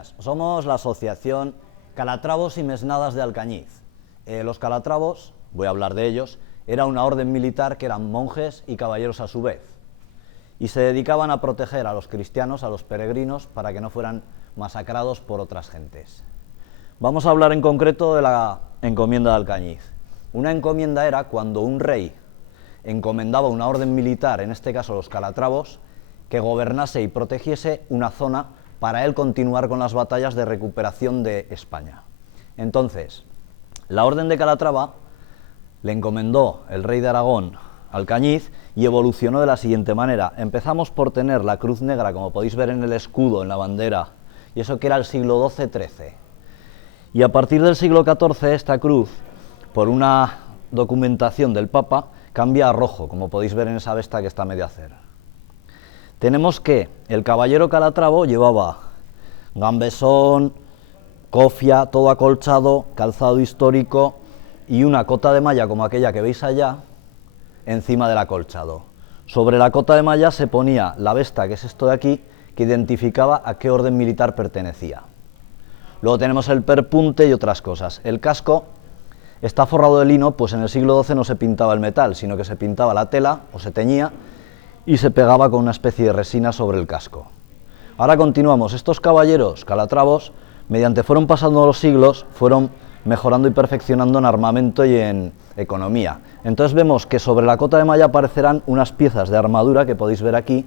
buenas, somos la asociación Calatravos y Mesnadas de Alcañiz. Los Calatravos, voy a hablar de ellos, era una orden militar que eran monjes y caballeros a su vez, y se dedicaban a proteger a los cristianos, a los peregrinos, para que no fueran masacrados por otras gentes. Vamos a hablar en concreto de la encomienda de Alcañiz. Una encomienda era cuando un rey encomendaba una orden militar, en este caso los Calatravos, que gobernase y protegiese una zona para él continuar con las batallas de recuperación de España. Entonces, la orden de Calatrava le encomendó el rey de Aragón a Alcañiz y evolucionó de la siguiente manera. Empezamos por tener la cruz negra, como podéis ver en el escudo, en la bandera, y eso que era el siglo XII-XIII. Y a partir del siglo XIV esta cruz, por una documentación del Papa, cambia a rojo, como podéis ver en esa vesta que está a medio hacer. Tenemos que el caballero Calatravo llevaba gambesón, cofia, todo acolchado, calzado histórico y una cota de malla como aquella que veis allá encima del acolchado. Sobre la cota de malla se ponía la vesta, que es esto de aquí, que identificaba a qué orden militar pertenecía. Luego tenemos el perpunte y otras cosas. El casco está forrado de lino, pues en el siglo XII no se pintaba el metal, sino que se pintaba la tela o se teñía y se pegaba con una especie de resina sobre el casco. Ahora continuamos. Estos caballeros Calatravos, mediante fueron pasando los siglos, fueron mejorando y perfeccionando en armamento y en economía. Entonces vemos que sobre la cota de malla aparecerán unas piezas de armadura que podéis ver aquí,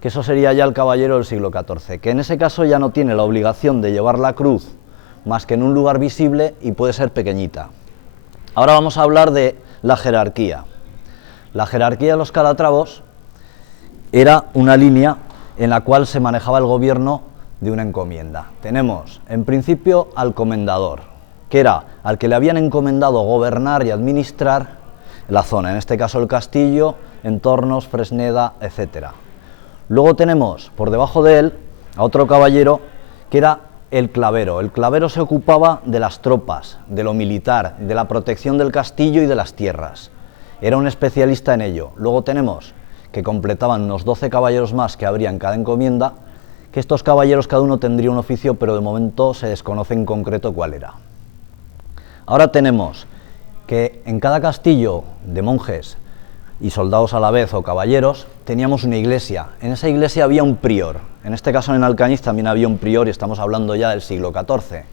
que eso sería ya el caballero del siglo XIV, que en ese caso ya no tiene la obligación de llevar la cruz más que en un lugar visible y puede ser pequeñita. Ahora vamos a hablar de la jerarquía. La jerarquía de los Calatravos era una línea en la cual se manejaba el gobierno de una encomienda. Tenemos, en principio, al comendador, que era al que le habían encomendado gobernar y administrar la zona, en este caso el castillo, entornos, Fresneda, etc. Luego tenemos, por debajo de él, a otro caballero, que era el clavero. El clavero se ocupaba de las tropas, de lo militar, de la protección del castillo y de las tierras. Era un especialista en ello. Luego tenemos que completaban unos 12 caballeros más que habría en cada encomienda, que estos caballeros cada uno tendría un oficio, pero de momento se desconoce en concreto cuál era. Ahora tenemos que en cada castillo de monjes y soldados a la vez o caballeros teníamos una iglesia. En esa iglesia había un prior. En este caso en Alcañiz también había un prior y estamos hablando ya del siglo XIV.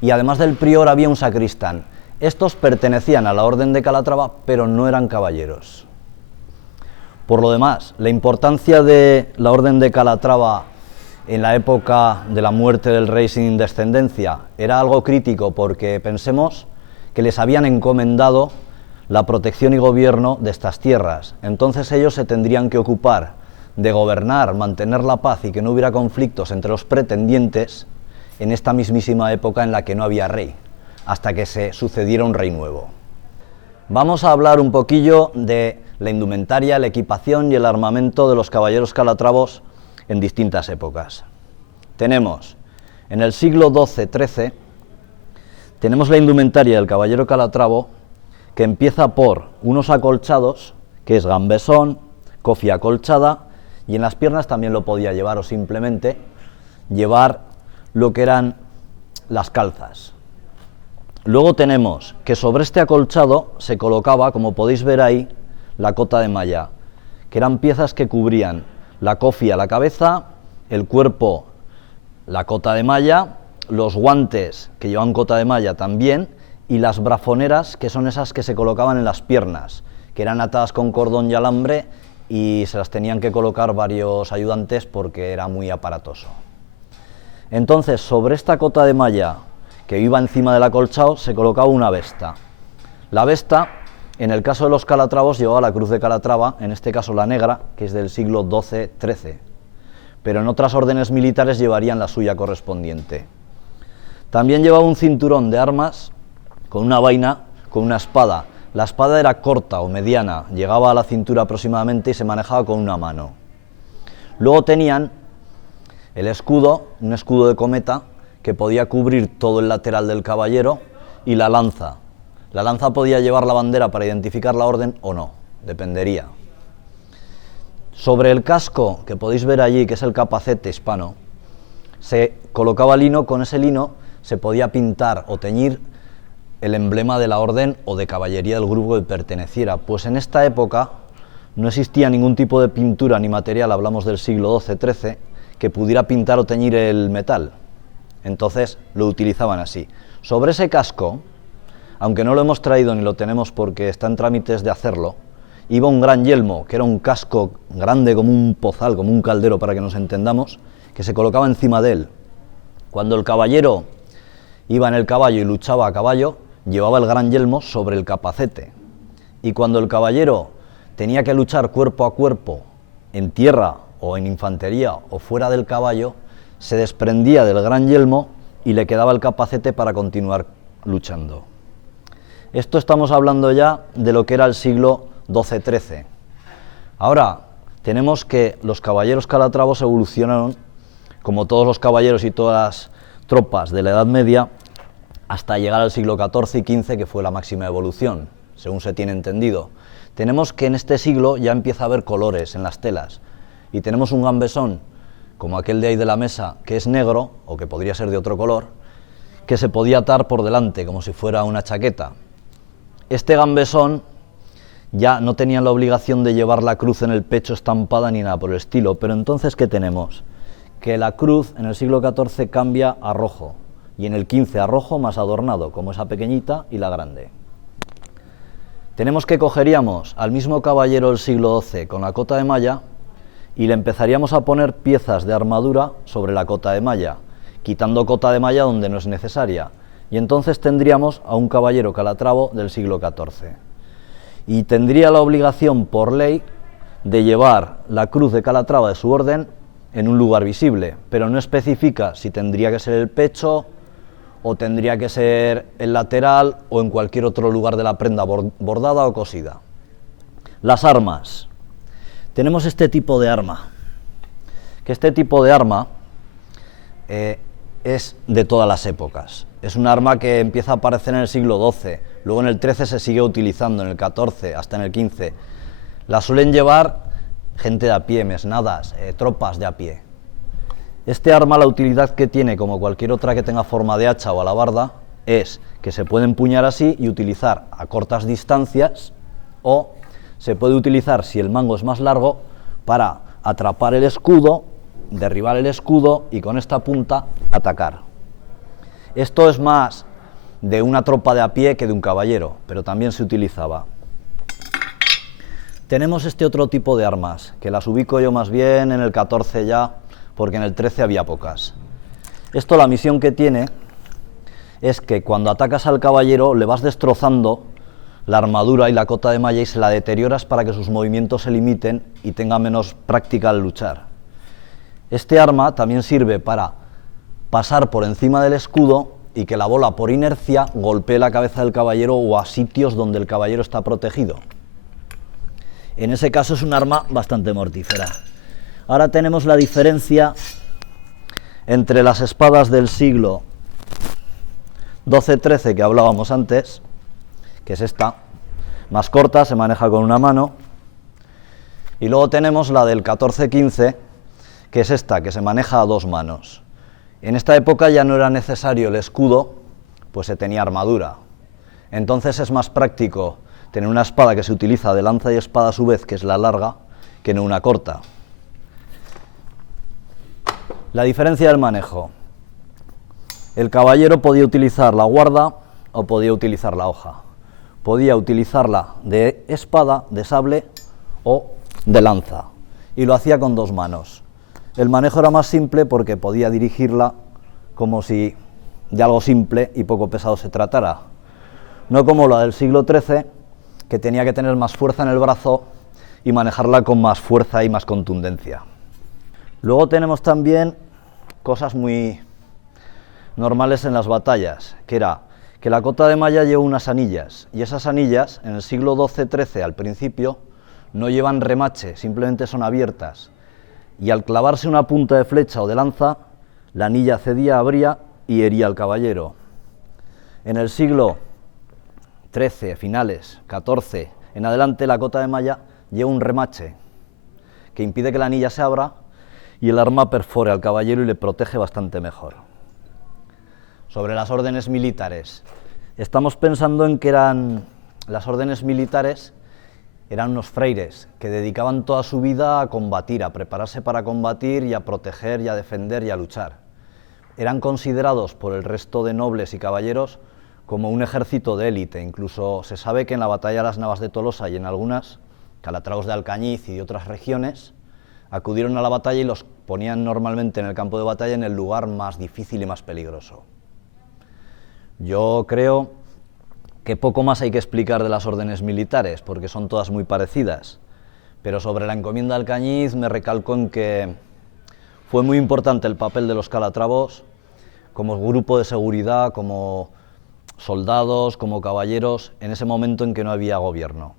Y además del prior había un sacristán. Estos pertenecían a la orden de Calatrava, pero no eran caballeros. Por lo demás, la importancia de la orden de Calatrava en la época de la muerte del rey sin descendencia era algo crítico, porque pensemos que les habían encomendado la protección y gobierno de estas tierras. Entonces ellos se tendrían que ocupar de gobernar, mantener la paz y que no hubiera conflictos entre los pretendientes en esta mismísima época en la que no había rey, hasta que se sucediera un rey nuevo. Vamos a hablar un poquillo de la indumentaria, la equipación y el armamento de los caballeros calatravos en distintas épocas. Tenemos, en el siglo XII-XIII, tenemos la indumentaria del caballero calatravo, que empieza por unos acolchados, que es gambesón, cofia acolchada, y en las piernas también lo podía llevar, o simplemente llevar lo que eran las calzas. Luego tenemos que sobre este acolchado se colocaba, como podéis ver ahí, la cota de malla, que eran piezas que cubrían la cofia, la cabeza, el cuerpo, la cota de malla, los guantes que llevan cota de malla también, y las brafoneras, que son esas que se colocaban en las piernas, que eran atadas con cordón y alambre y se las tenían que colocar varios ayudantes porque era muy aparatoso. Entonces, sobre esta cota de malla que iba encima del acolchado se colocaba una vesta. La vesta, en el caso de los calatravos, llevaba la cruz de Calatrava, en este caso la negra, que es del siglo XII-XIII, pero en otras órdenes militares llevarían la suya correspondiente. También llevaba un cinturón de armas con una vaina, con una espada. La espada era corta o mediana, llegaba a la cintura aproximadamente y se manejaba con una mano. Luego tenían el escudo, un escudo de cometa, que podía cubrir todo el lateral del caballero, y la lanza. La lanza podía llevar la bandera para identificar la orden o no, dependería. Sobre el casco, que podéis ver allí, que es el capacete hispano, se colocaba lino, con ese lino se podía pintar o teñir el emblema de la orden o de caballería del grupo que perteneciera. Pues en esta época no existía ningún tipo de pintura ni material, hablamos del siglo XII-XIII, que pudiera pintar o teñir el metal. Entonces lo utilizaban así. Sobre ese casco, aunque no lo hemos traído ni lo tenemos porque está en trámites de hacerlo, iba un gran yelmo, que era un casco grande como un pozal, como un caldero para que nos entendamos, que se colocaba encima de él. Cuando el caballero iba en el caballo y luchaba a caballo, llevaba el gran yelmo sobre el capacete. Y cuando el caballero tenía que luchar cuerpo a cuerpo, en tierra o en infantería o fuera del caballo, se desprendía del gran yelmo y le quedaba el capacete para continuar luchando. Esto estamos hablando ya de lo que era el siglo XII-XIII. Ahora tenemos que los caballeros calatravos evolucionaron, como todos los caballeros y todas las tropas de la Edad Media, hasta llegar al siglo XIV y XV, que fue la máxima evolución, según se tiene entendido. Tenemos que en este siglo ya empieza a haber colores en las telas, y tenemos un gambesón, como aquel de ahí de la mesa, que es negro, o que podría ser de otro color, que se podía atar por delante, como si fuera una chaqueta. Este gambesón ya no tenían la obligación de llevar la cruz en el pecho estampada ni nada por el estilo, pero entonces, ¿qué tenemos? Que la cruz en el siglo XIV cambia a rojo, y en el XV a rojo más adornado, como esa pequeñita y la grande. Tenemos que cogeríamos al mismo caballero del siglo XII con la cota de malla y le empezaríamos a poner piezas de armadura sobre la cota de malla, quitando cota de malla donde no es necesaria, y entonces tendríamos a un caballero calatravo del siglo XIV. Y tendría la obligación por ley de llevar la cruz de Calatrava de su orden en un lugar visible, pero no especifica si tendría que ser el pecho o tendría que ser el lateral o en cualquier otro lugar de la prenda bordada o cosida. Las armas. Tenemos este tipo de arma, que este tipo de arma es de todas las épocas. Es un arma que empieza a aparecer en el siglo XII, luego en el XIII se sigue utilizando, en el XIV, hasta en el XV. La suelen llevar gente de a pie, mesnadas, tropas de a pie. Este arma, la utilidad que tiene, como cualquier otra que tenga forma de hacha o alabarda, es que se puede empuñar así y utilizar a cortas distancias, o se puede utilizar, si el mango es más largo, para atrapar el escudo, derribar el escudo y con esta punta atacar. Esto es más de una tropa de a pie que de un caballero, pero también se utilizaba. Tenemos este otro tipo de armas, que las ubico yo más bien en el XIV ya, porque en el XIII había pocas. Esto, la misión que tiene es que cuando atacas al caballero le vas destrozando la armadura y la cota de malla y se la deterioras para que sus movimientos se limiten y tenga menos práctica al luchar. Este arma también sirve para pasar por encima del escudo y que la bola por inercia golpee la cabeza del caballero o a sitios donde el caballero está protegido. En ese caso es un arma bastante mortífera. Ahora tenemos la diferencia entre las espadas del siglo XII-XIII que hablábamos antes, que es esta, más corta, se maneja con una mano, y luego tenemos la del XIV-XV, que es esta, que se maneja a dos manos. En esta época ya no era necesario el escudo, pues se tenía armadura. Entonces es más práctico tener una espada que se utiliza de lanza y espada a su vez, que es la larga, que no una corta. La diferencia del manejo. El caballero podía utilizar la guarda o podía utilizar la hoja. Podía utilizarla de espada, de sable o de lanza. Y lo hacía con dos manos. El manejo era más simple porque podía dirigirla como si de algo simple y poco pesado se tratara. No como la del siglo XIII, que tenía que tener más fuerza en el brazo y manejarla con más fuerza y más contundencia. Luego tenemos también cosas muy normales en las batallas, que era que la cota de malla lleva unas anillas, y esas anillas en el siglo XII-XIII al principio no llevan remache, simplemente son abiertas, y al clavarse una punta de flecha o de lanza, la anilla cedía, abría y hería al caballero. En el siglo XIII, finales, XIV, en adelante, la cota de malla lleva un remache que impide que la anilla se abra, y el arma perfore al caballero y le protege bastante mejor. Sobre las órdenes militares, estamos pensando en que las órdenes militares eran unos freires que dedicaban toda su vida a combatir, a prepararse para combatir y a proteger y a defender y a luchar. Eran considerados por el resto de nobles y caballeros como un ejército de élite. Incluso se sabe que en la batalla de las Navas de Tolosa y en algunas, Calatravos de Alcañiz y de otras regiones, acudieron a la batalla y los ponían normalmente en el campo de batalla en el lugar más difícil y más peligroso. Yo creo que poco más hay que explicar de las órdenes militares, porque son todas muy parecidas, pero sobre la encomienda de Alcañiz me recalco en que fue muy importante el papel de los calatravos como grupo de seguridad, como soldados, como caballeros, en ese momento en que no había gobierno.